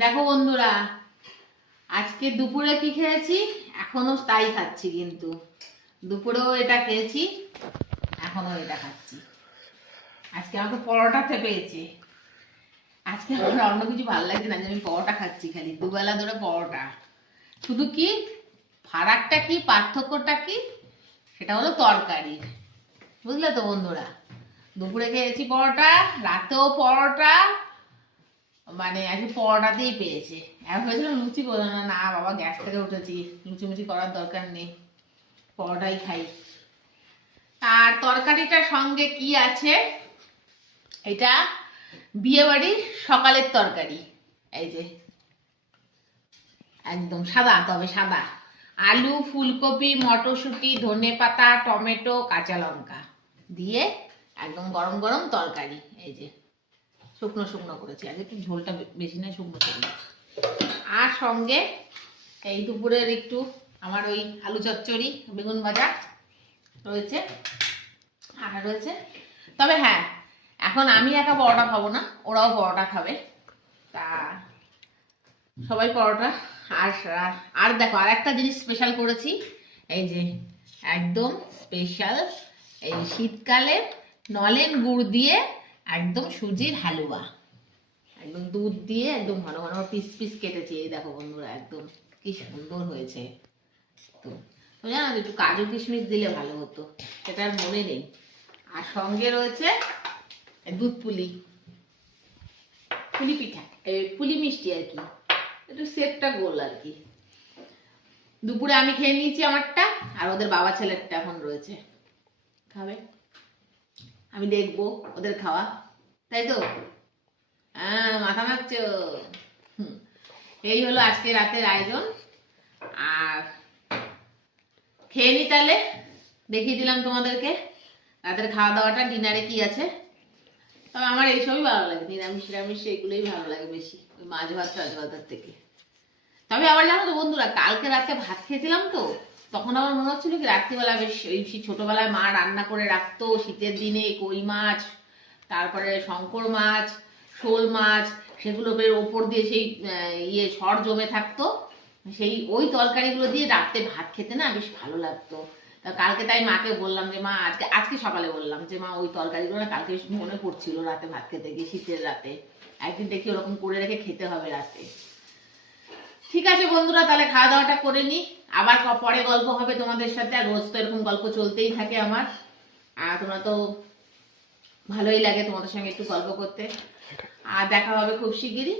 দেখো বন্ধুরা, আজকে দুপুরে কি খেয়েছি এখনো তাই খাচ্ছি। কিন্তু দুপুরেও এটা খেয়েছি, এখনো এটা খাচ্ছি। আজকে আমাকে পরোটাতে পেয়েছে। আজকে আমার অন্য কিছু ভালো লাগছে না যে আমি পরোটা খাচ্ছি, খালি দুবেলা ধরে পরোটা। শুধু কি ফারাকটা কি, পার্থক্যটা কি, সেটা হলো তরকারি। বুঝলে তো বন্ধুরা, দুপুরে খেয়েছি পরোটা, রাতেও পরোটা। মানে আজকে পরোটাতেই পেয়েছে। এখন ভেবেছিলাম লুচি করো না, না বাবা গ্যাস থেকে উঠেছি, লুচি মুচি করার দরকার নেই, পরোটাই খাই। আর তরকারিটার সঙ্গে কি আছে, এটা বিয়ে বাড়ির সকালের তরকারি। এই যে একদম সাদা, তবে সাদা আলু, ফুলকপি, মটরশুঁটি, ধনেপাতা, টমেটো, কাঁচা লঙ্কা দিয়ে একদম গরম গরম তরকারি। এই যে শুকনো শুকনো করেছি, আজ একটু ঝোলটা বেশি না, শুকনো শুকনো। আর সঙ্গে এই দুপুরের একটু আমার ওই আলু চচ্চড়ি, বেগুন ভাজা রয়েছে। আর রয়েছে, তবে হ্যাঁ, এখন আমি একা পরোটা খাবো না, ওরাও পরোটা খাবে। তা সবাই পরোটা। আর আর দেখো, আর একটা জিনিস স্পেশাল করেছি। এই যে একদম স্পেশাল, এই শীতকালে নলেন গুড় দিয়ে একদম সুজির হালুয়া, একদম দুধ দিয়ে একদম ঘন ঘন পিস পিস কেটেছি। এই দেখো বন্ধুরা, একদম কি সুন্দর হয়েছে। তো তো জানো তো, একটু কাজু কিশমিশ দিলে ভালো হতো, সেটা আর মনে নেই। আর সঙ্গে রয়েছে দুধ পুলি, পুলি পিঠা, পুলি মিষ্টি আর কি, একটু শেপটা গোল আর কি। দুপুরে আমি খেয়ে নিয়েছি আমারটা, আর ওদের বাবা ছেলেরটা এখন রয়েছে, খাবে। আমি দেখবো ওদের খাওয়া, তাই তো? হ্যাঁ, মাথা নাড়ছো। এই হলো আজকে রাতের আয়োজন। আর খেয়ে নি তাহলে, দেখিয়ে দিলাম তোমাদেরকে রাতের খাওয়া দাওয়াটা, ডিনারে কি আছে। তবে আমার এইসবই ভালো লাগে, নিরামিষ নিরামিষ এগুলোই ভালো লাগে বেশি, ওই মাছ ভাত টাছ ভাতের থেকে। তবে আবার জানো তো বন্ধুরা, কালকে রাতে ভাত খেয়েছিলাম তো, তখন আমার মনে হচ্ছিল কি রাত্রিবেলা বেশ ওই ছোটবেলায় মা রান্না করে রাখতো শীতের দিনে কই মাছ, তারপরে শঙ্কর মাছ, শোল মাছ, সেগুলো বের ওপর দিয়ে সেই সর জমে থাকতো, সেই ওই তরকারিগুলো দিয়ে রাতে ভাত খেতে না বেশ ভালো লাগতো। তা কালকে তাই মাকে বললাম যে মা, আজকে আজকে সকালে বললাম যে মা, ওই তরকারিগুলো না কালকে বেশ মনে পড়ছিল রাতে ভাত খেতে গিয়ে, শীতের রাতে একদিন দেখি ওরকম করে রেখে খেতে হবে রাতে। ঠিক আছে বন্ধুরা, তাহলে খাওয়া দাওয়াটা করে নি, আবার পরে গল্প হবে তোমাদের সাথে। আর রোজ তো এরকম গল্প চলতেই থাকে আমার, আর তোমরা তো ভালোই লাগে তোমাদের সঙ্গে একটু গল্প করতে। আর দেখা হবে খুব শিগগিরই।